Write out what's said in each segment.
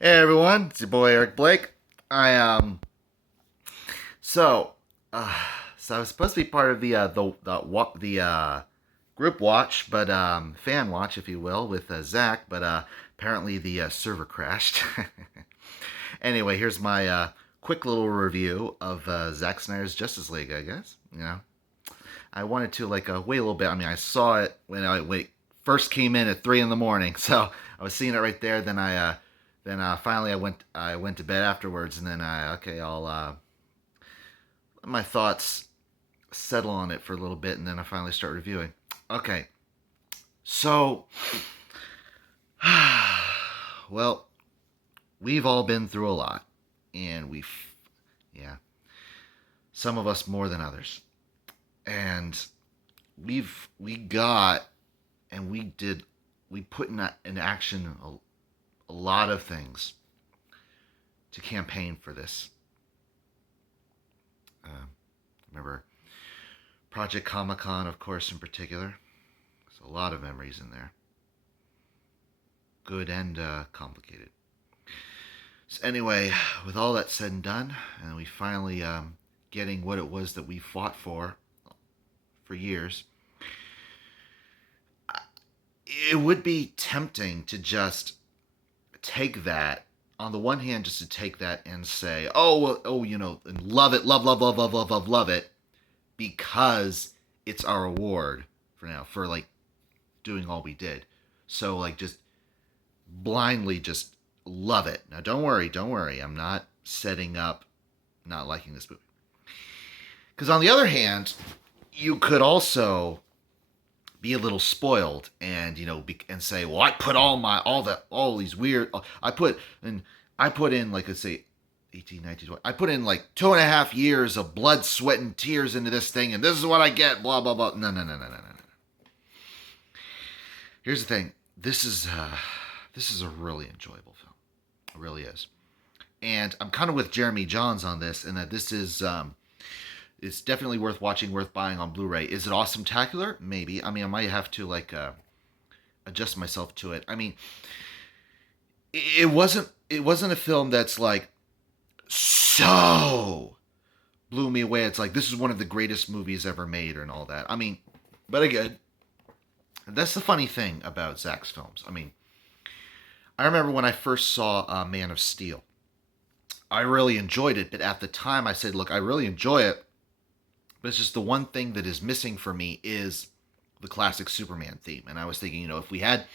Hey everyone, it's your boy Eric Blake. I so uh so I was supposed to be part of the group watch, but fan watch, if you will, with Zack, but apparently the server crashed. Anyway, here's my quick little review of Zack Snyder's Justice League. I guess I wanted to wait a little bit. I mean, I saw it when I first came in at 3 in the morning, so I was seeing it right there. Then finally I went to bed afterwards, and then I'll let my thoughts settle on it for a little bit, and then I finally start reviewing. Okay, so well, we've all been through a lot, and yeah, some of us more than others, and we got and we put in action a lot of things to campaign for this. Uh, Remember Project Comic Con, of course, in particular. There's a lot of memories in there, good and complicated. So anyway, with all that said and done, and we finally getting what it was that we fought for years, it would be tempting to just take that. On the one hand, just to take that and say, "Oh, well, oh, and love it, love, love, love, love, love, love, love it," because it's our award for now for doing all we did. So just blindly just love it. Now don't worry, don't worry. I'm not setting up not liking this movie. Because on the other hand, you could also be a little spoiled and and say, well, I put all these weird I put in let's say 18, 19, 20. I put in 2.5 years of blood, sweat, and tears into this thing, and this is what I get. Blah blah blah. No, no, no, no, no, no. Here's the thing. This is a really enjoyable film. It really is. And I'm kind of with Jeremy Johns on this, in that this is it's definitely worth watching, worth buying on Blu-ray. Is it awesome-tacular? Maybe. I mean, I might have to adjust myself to it. I mean, it wasn't a film that's so blew me away. It's like this is one of the greatest movies ever made, and all that. I mean, but again, that's the funny thing about Zack's films. I mean, I remember when I first saw Man of Steel. I really enjoyed it, but at the time I said, "Look, I really enjoy it, but it's just the one thing that is missing for me is the classic Superman theme." And I was thinking, if we had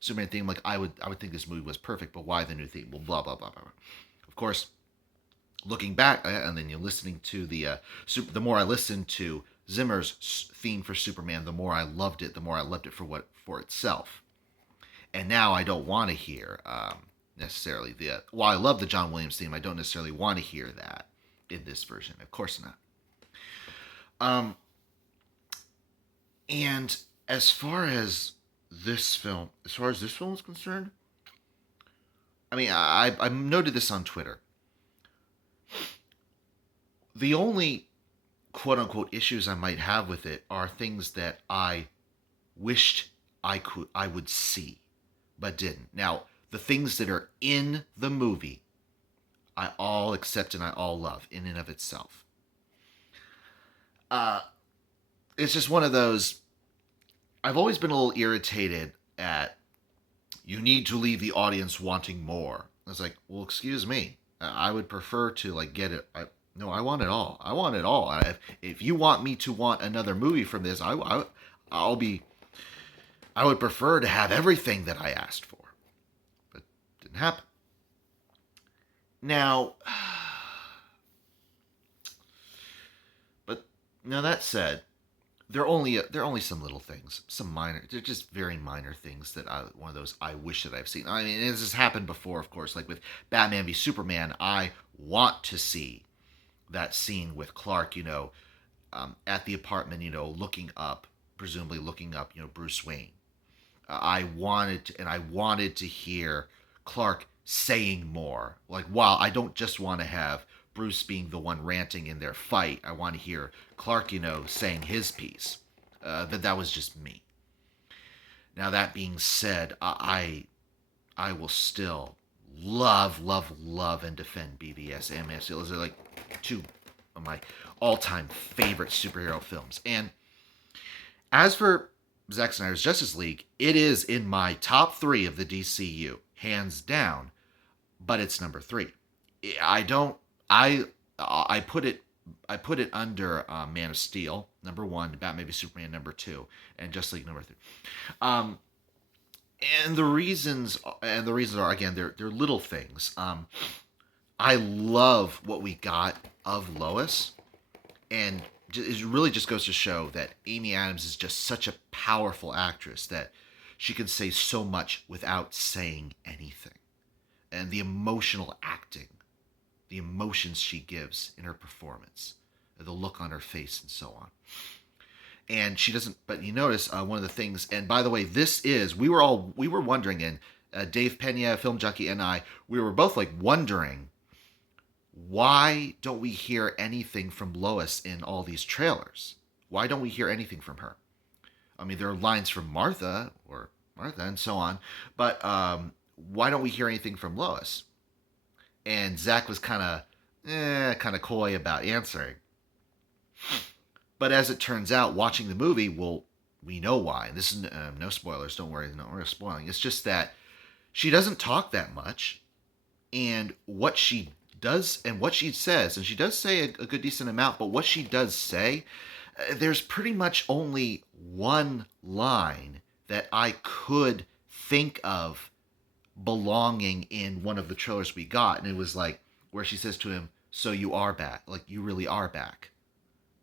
Superman theme, I would think this movie was perfect. But why the new theme? Well, blah blah blah blah. Of course, looking back, and then you're listening to the more I listened to Zimmer's theme for Superman, the more I loved it. The more I loved it for itself. And now I don't want to hear necessarily while I love the John Williams theme, I don't necessarily want to hear that in this version. Of course not. Um, and as far as this film is concerned, I mean, I noted this on Twitter. The only quote unquote issues I might have with it are things that I wished I would see, but didn't. Now, the things that are in the movie, I all accept and I all love in and of itself. Uh, it's just one of those. I've always been a little irritated at you need to leave the audience wanting more. It's like, well, excuse me. I would prefer to get it. No, I want it all. I want it all. If you want me to want another movie from this, I'll be. I would prefer to have everything that I asked for, but it didn't happen. Now, but now that said, there are only some little things, some minor. They're just very minor things that one of those I wish that I've seen. I mean, this has happened before, of course. Like with Batman v Superman, I want to see that scene with Clark, at the apartment, looking up, presumably looking up, Bruce Wayne. I wanted to hear Clark saying more. Like, while I don't just want to have Bruce being the one ranting in their fight, I want to hear Clark, saying his piece. That was just me. Now that being said, I will still love, and defend BVS and Man of Steel. Those are like two of my all-time favorite superhero films. And as for Zack Snyder's Justice League, it is in my top 3 of the DCU, hands down. But it's number 3. I don't. I put it. I put it under Man of Steel number 1, Batman v Superman number 2, and Justice League number 3. Um, and the reasons are, again, they're little things. I love what we got of Lois, and it really just goes to show that Amy Adams is just such a powerful actress that she can say so much without saying anything. And the emotional acting, the emotions she gives in her performance, the look on her face, and so on. And she doesn't. But you notice one of the things. And by the way, we were wondering, and Dave Pena, Film Junkie, and we were both like wondering, why don't we hear anything from Lois in all these trailers? Why don't we hear anything from her? I mean, there are lines from Martha, and so on, but why don't we hear anything from Lois? And Zack was kind of coy about answering. But as it turns out, watching the movie, well, we know why. This is no spoilers. Don't worry, we're spoiling. It's just that she doesn't talk that much, and what she does and what she says, and she does say a good decent amount, but what she does say, there's pretty much only one line that I could think of belonging in one of the trailers we got, and it was like where she says to him, "So you are back, like you really are back."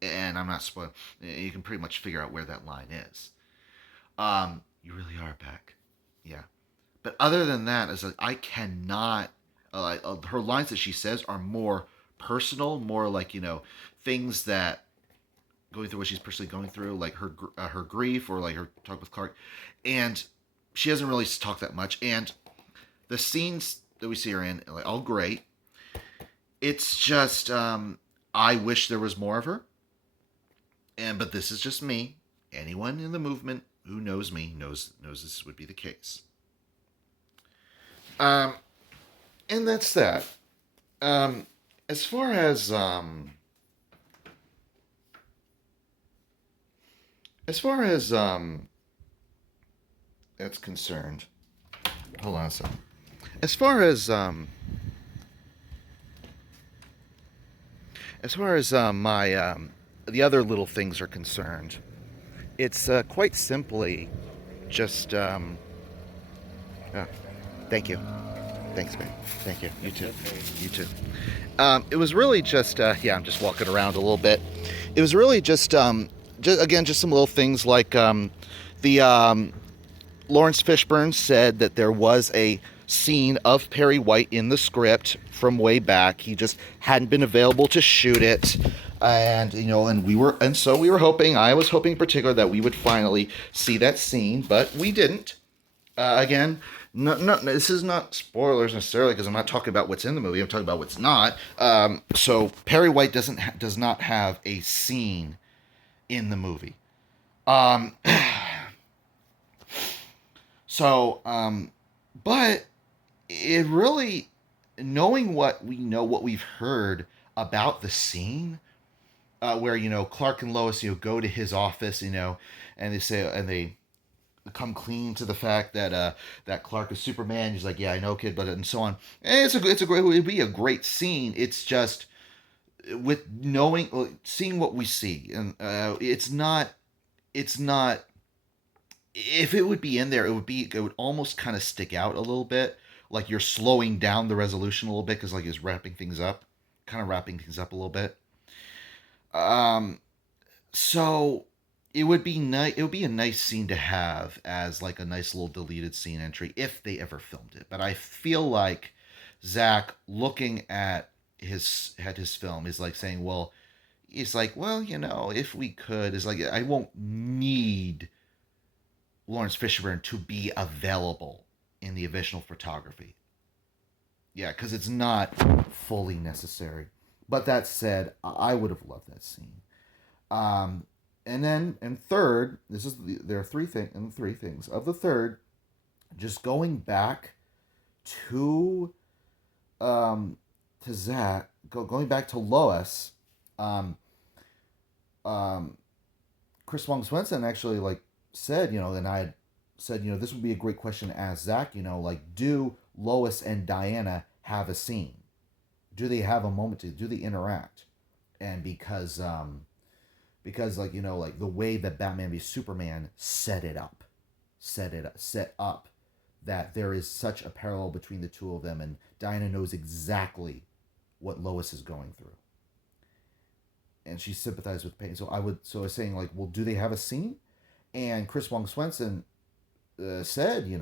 And I'm not spoiling. You can pretty much figure out where that line is. You really are back, yeah. But other than that, it's like I cannot. Her lines that she says are more personal, more like things that going through what she's personally going through, like her grief or like her talk with Clark, and she doesn't really talk that much. And the scenes that we see her in, like, all great. It's just I wish there was more of her. But this is just me. Anyone in the movement who knows me knows this would be the case. And that's that. As far as that's concerned, hold on a second. As far as my the other little things are concerned, it's quite simply just. Oh, thank you. Thanks, man. Thank you. You too. You too. It was really just. I'm just walking around a little bit. It was really just. Just some little things like the Lawrence Fishburne said that there was a scene of Perry White in the script from way back. He just hadn't been available to shoot it. And so we were hoping, I was hoping in particular, that we would finally see that scene, but we didn't. Again, no, this is not spoilers necessarily, because I'm not talking about what's in the movie, I'm talking about what's not. So Perry White does not have a scene in the movie. But it really, knowing what we know, what we've heard about the scene, where Clark and Lois go to his office, and they come clean to the fact that that Clark is Superman. He's like, yeah, I know, kid, but and so on. And it would be a great scene. It's just with seeing what we see, and it's not. If it would be in there, it would almost kind of stick out a little bit, like you're slowing down the resolution a little bit, because like he's wrapping things up a little bit. So it would be nice. It would be a nice scene to have as like a nice little deleted scene entry if they ever filmed it. But I feel like Zack, looking at his film, is like saying, well, he's like, well, if we could, is like, I won't need Lawrence Fishburne to be available in the additional photography. Yeah, because it's not fully necessary. But that said, I would have loved that scene. And third, there are three things. Of the third, just going back to um, to Zack, going back to Lois, um, um, Chris Wong Swenson actually like said, and I had said, this would be a great question to ask Zack. Like, do Lois and Diana have a scene? Do they have a moment to? Do they interact? And because like like the way that Batman v Superman set up that there is such a parallel between the two of them, and Diana knows exactly what Lois is going through, and she sympathized with pain. So I was saying like, well, do they have a scene? And Chris Wong Swenson said, he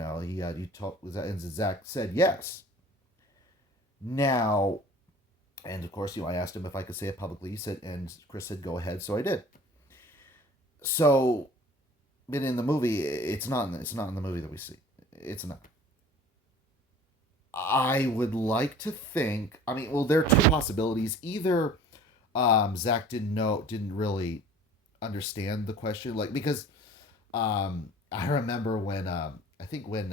talked with and Zach said yes. Now, and of course, I asked him if I could say it publicly. He said, and Chris said, go ahead. So I did. So, but in the movie, it's not in the movie that we see. It's not. I would like to think. I mean, well, there are two possibilities. Either Zach didn't really understand the question, like because I remember when I think when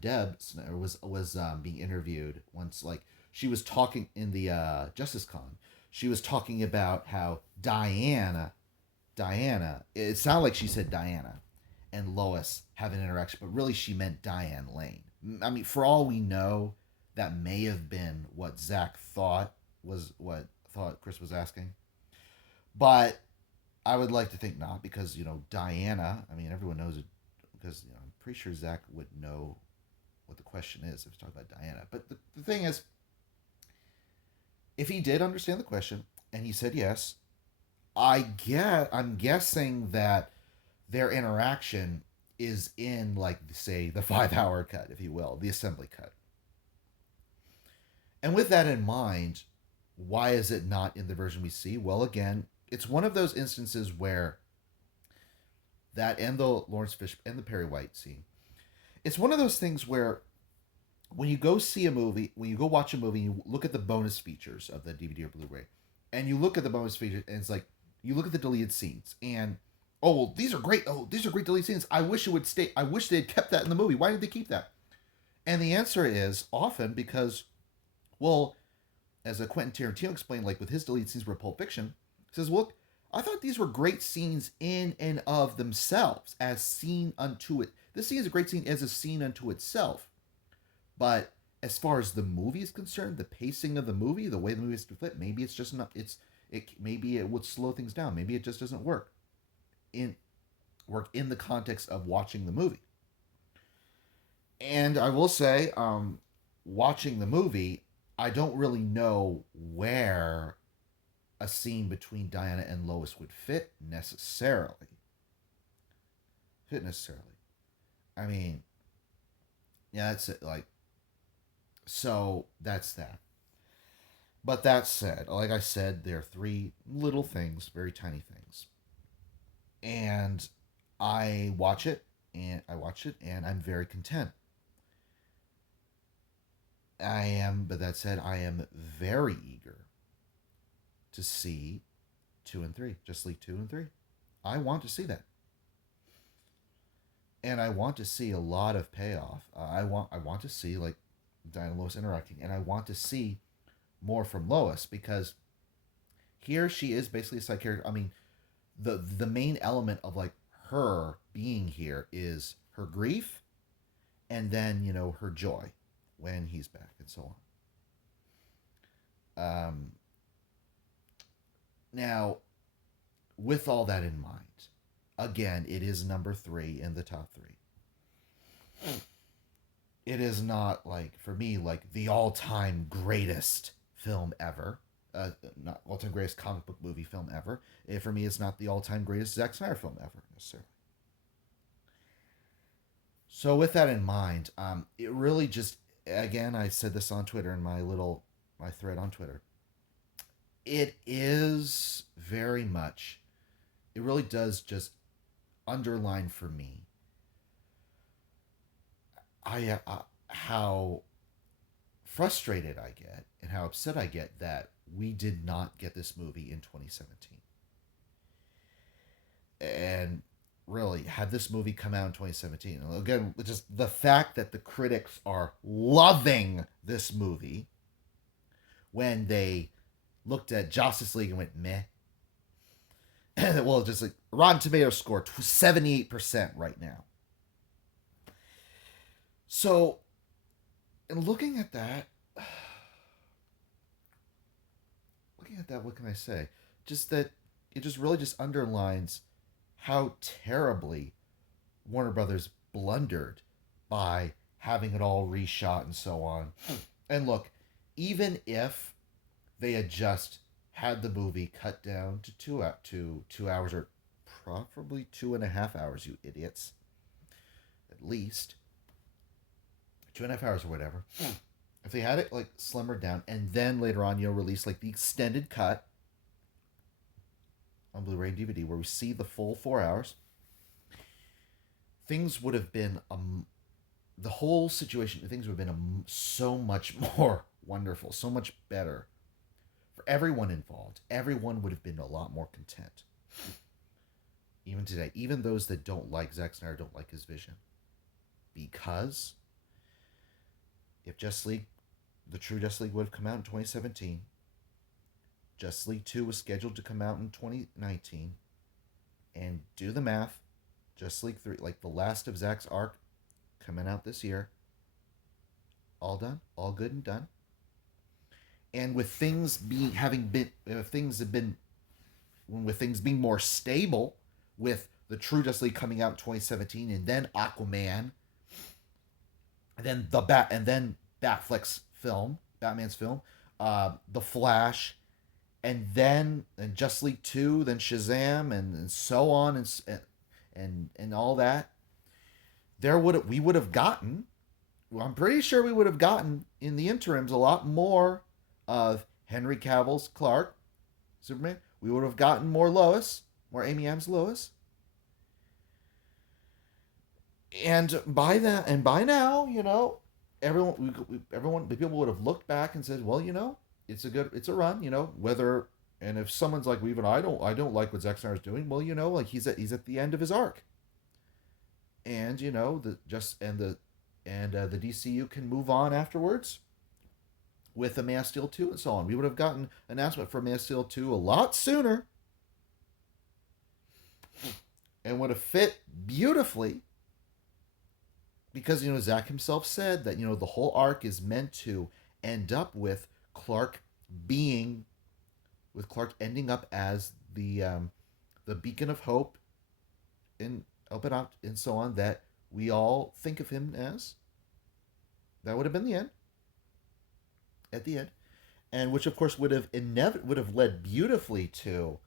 Deb Snyder was being interviewed once, like she was talking in the Justice Con, she was talking about how Diana, it sounded like she said Diana and Lois have an interaction, but really she meant Diane Lane. I mean, for all we know, that may have been what Zach thought Chris was asking, but I would like to think not, because Diana. I mean, everyone knows it because I'm pretty sure Zach would know what the question is if he's talking about Diana. But the thing is, if he did understand the question and he said yes, I'm guessing that their interaction is in, like, say, the 5 hour cut, if you will, the assembly cut. And with that in mind, why is it not in the version we see? Well, again, it's one of those instances where that and the Lawrence Fish and the Perry White scene, it's one of those things where when you go see a movie, when you go watch a movie, you look at the bonus features of the DVD or Blu-ray, and you look at the bonus features, and it's like you look at the deleted scenes, and oh, well, these are great. Oh, these are great deleted scenes. I wish it would stay. I wish they had kept that in the movie. Why did they keep that? And the answer is often because, well, as a Quentin Tarantino explained, like with his deleted scenes for Pulp Fiction, he says, look, I thought these were great scenes in and of themselves, as seen unto it. This scene is a great scene as a scene unto itself. But as far as the movie is concerned, the pacing of the movie, the way the movie is split, maybe it's just not. Maybe it would slow things down. Maybe it just doesn't in work in the context of watching the movie. And I will say, watching the movie, I don't really know where a scene between Diana and Lois would fit necessarily. I mean, yeah, that's it. Like, so that's that. But that said, like I said, there are three little things, very tiny things, and I watch it, and I'm very content. But that said, I am very eager to see 2 and 3, Just League 2 and 3. I want to see that, and I want to see a lot of payoff. I want to see like Diana and Lois interacting, and I want to see more from Lois, because here she is basically a side character. I mean, the main element of like her being here is her grief, and then her joy when he's back, and so on. Now, with all that in mind, again, it is number 3 in the top 3. It is not, like, for me, like the all-time greatest film ever. Not all-time greatest comic book movie film ever. For me, it's not the all-time greatest Zack Snyder film ever necessarily. So with that in mind, it really just, again, I said this on Twitter in my thread on Twitter. It is very much. It really does just underline for me how frustrated I get and how upset I get that we did not get this movie in 2017. And really, had this movie come out in 2017, again, just the fact that the critics are loving this movie when they looked at Justice League and went meh. Well, just like Rotten Tomatoes score 78% right now. So, in looking at that, what can I say? Just that it just really just underlines how terribly Warner Brothers blundered by having it all reshot and so on. And look, even if they had just had the movie cut down to 2 hours, or probably 2.5 hours, you idiots, at least 2.5 hours or whatever. If they had it like slimmered down and then later on, release like the extended cut on Blu-ray and DVD where we see the full 4 hours, things would have been the whole situation. Things would have been so much more wonderful, so much better for everyone involved. Everyone would have been a lot more content. Even today, even those that don't like Zack Snyder don't like his vision, because if the true Justice League would have come out in 2017, Justice League 2 was scheduled to come out in 2019, and do the math, Justice League 3, like the last of Zack's arc, coming out this year, all done, all good and done. And with things being more stable, with the true Justice League coming out in 2017, and then Aquaman, and then Batman's film, The Flash, and Justice League 2, then Shazam, and so on, and all that. We would have gotten, I'm pretty sure we would have gotten in the interims a lot more of Henry Cavill's Clark, Superman. We would have gotten more Amy Adams Lois. And by now, people would have looked back and said, well, it's a run, whether, and if someone's like, well, even I don't like what Zack Snyder's doing, well, like he's at the end of his arc, and the DCU can move on afterwards with a Man of Steel 2 and so on. We would have gotten an announcement for Man of Steel 2 a lot sooner, and would have fit beautifully. Because, Zack himself said that, the whole arc is meant to end up with Clark ending up as the beacon of hope and so on that we all think of him as. That would have been the end. At the end. And which, of course, would have led beautifully to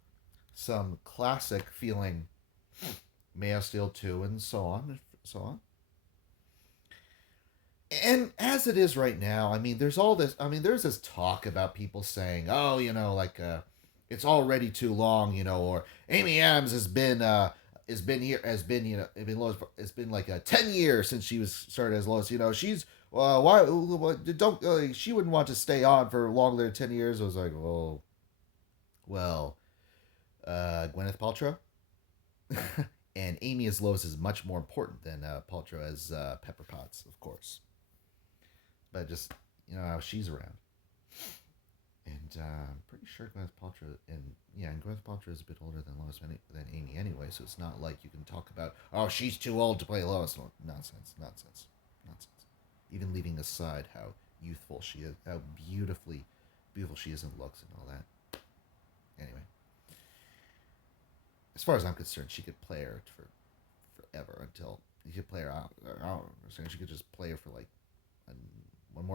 some classic feeling Man of Steel 2 and so on. And as it is right now, there's this talk about people saying, oh, it's already too long, or Amy Adams has been Lois. It's been like 10 years since she was started as Lois. She's she wouldn't want to stay on for longer than 10 years. I was like, well, Gwyneth Paltrow. And Amy as Lois is much more important than Paltrow as Pepper Potts, of course. But just, how she's around. And I'm pretty sure Gwyneth Paltrow, and Gwyneth Paltrow is a bit older than Amy anyway, so it's not like you can talk about, oh, she's too old to play Lois. No, nonsense. Even leaving aside how youthful she is, how beautiful she is in looks and all that. Anyway. As far as I'm concerned, she could play her for forever until you could play her out. She could just play her for like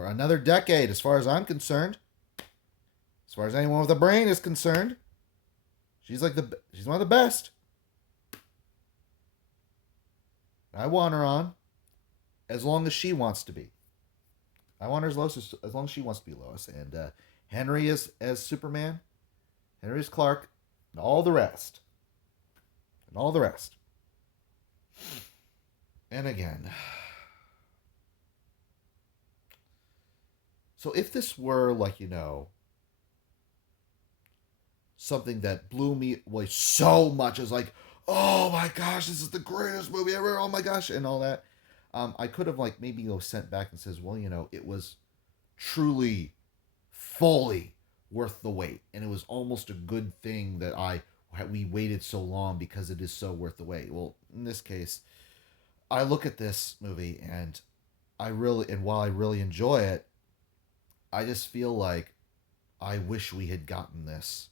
another decade. As far as I'm concerned, as far as anyone with a brain is concerned, she's one of the best. I want her on as long as she wants to be. I want her as Lois as long as she wants to be Lois, and Henry as Superman, Henry as Clark, and all the rest. And again, so if this were like, something that blew me away so much, as like, oh my gosh, this is the greatest movie ever. Oh my gosh, and all that. I could have like maybe sent back and says, well, it was truly, fully worth the wait, and it was almost a good thing that we waited so long because it is so worth the wait. Well, in this case, I look at this movie and while I really enjoy it, I just feel like I wish we had gotten this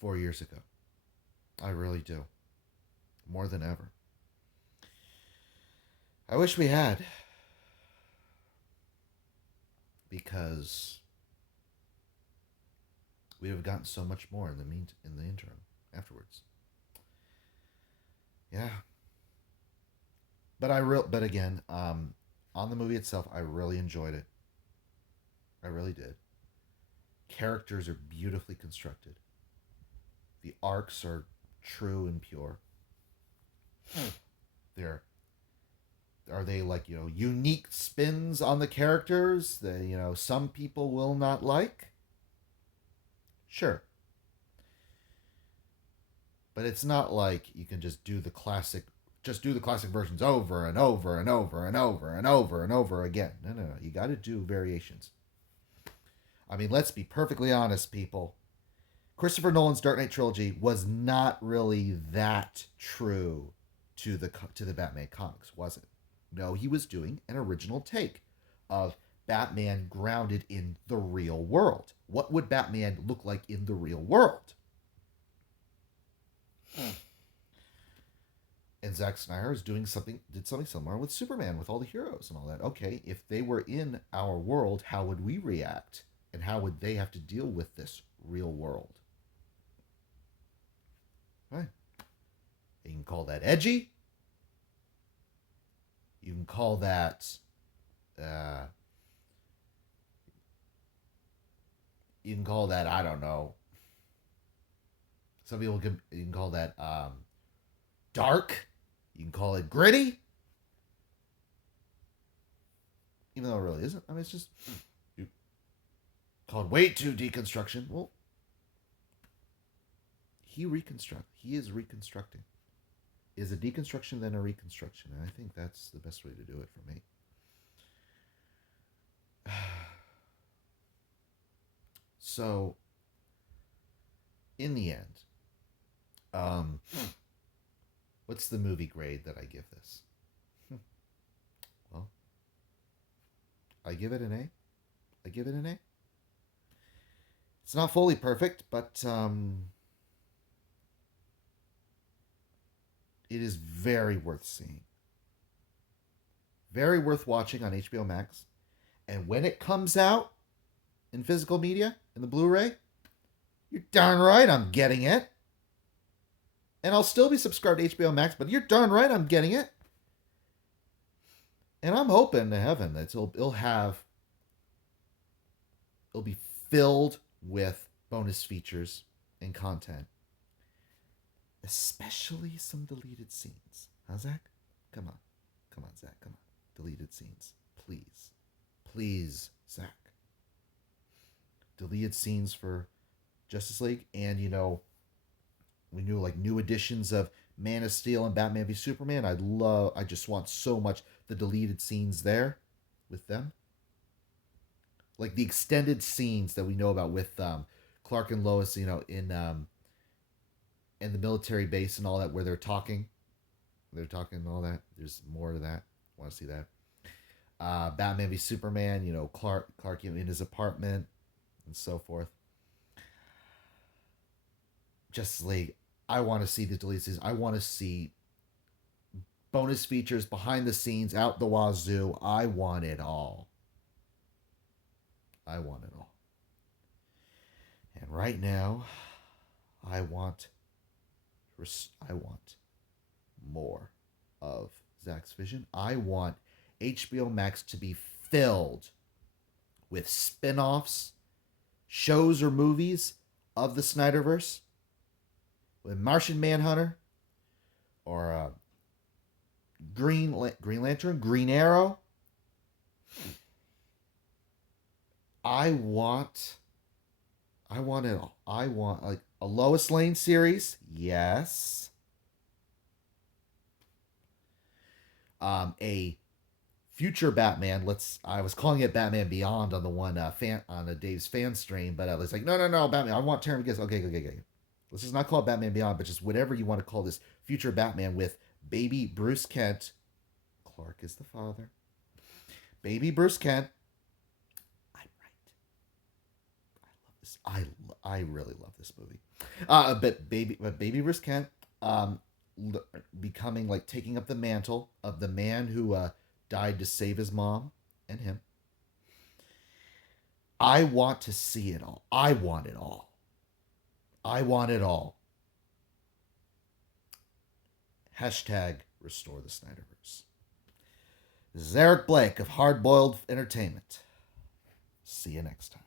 4 years ago. I really do. More than ever. I wish we had. Because we would have gotten so much more in the interim afterwards. Yeah. But again, on the movie itself, I really enjoyed it. I really did. Characters are beautifully constructed. The arcs are true and pure. They're Are they like, unique spins on the characters that, some people will not like? Sure. But it's not like you can just do the classic versions over and over and over and over and over and over again. No. You got to do variations. I mean, let's be perfectly honest, people. Christopher Nolan's Dark Knight trilogy was not really that true to the Batman comics, was it? No, he was doing an original take of Batman grounded in the real world. What would Batman look like in the real world? And Zack Snyder did something similar with Superman, with all the heroes and all that. Okay, if they were in our world, how would we react? And how would they have to deal with this real world? Right. You can call that edgy. You can call that I don't know. Some people you can call that dark. You can call it gritty. Even though it really isn't. I mean, it's just called way too deconstruction. Well, he is reconstructing. Is a deconstruction then a reconstruction? And I think that's the best way to do it for me. So, in the end, what's the movie grade that I give this? Well, I give it an A. It's not fully perfect, but it is very worth seeing. Very worth watching on HBO Max. And when it comes out in physical media, in the Blu-ray, you're darn right I'm getting it. And I'll still be subscribed to HBO Max, but you're darn right I'm getting it. And I'm hoping to heaven that it'll be filled with bonus features and content. Especially some deleted scenes. Huh, Zach? Come on, Zach. Come on. Deleted scenes. Please, Zach. Deleted scenes for Justice League. And, we knew like new editions of Man of Steel and Batman v Superman. I just want so much the deleted scenes there with them. Like the extended scenes that we know about with Clark and Lois, in the military base and all that, where they're talking and all that. There's more to that. I want to see that. Batman v Superman, Clark in his apartment and so forth. Justice League, I want to see the deleted scenes. I want to see bonus features, behind the scenes, out the wazoo. I want it all. And right now, I want more of Zack's vision. I want HBO Max to be filled with spin-offs, shows or movies of the Snyderverse, with Martian Manhunter, or Green Lantern, Green Arrow. I want it all. I want like A Lois Lane series? Yes. A future Batman. I was calling it Batman Beyond on the one on a Dave's fan stream, but I was like, no, Batman. I want Terry McGinnis. Okay. Let's just not call it Batman Beyond, but just whatever you want to call this future Batman with baby Bruce Kent. Clark is the father. Baby Bruce Kent. I'm right. I love this. I really love this movie. But baby Bruce Kent, becoming like taking up the mantle of the man who died to save his mom and him. I want to see it all. I want it all. I want it all. Hashtag restore the Snyderverse. This is Eric Blake of Hard Boiled Entertainment. See you next time.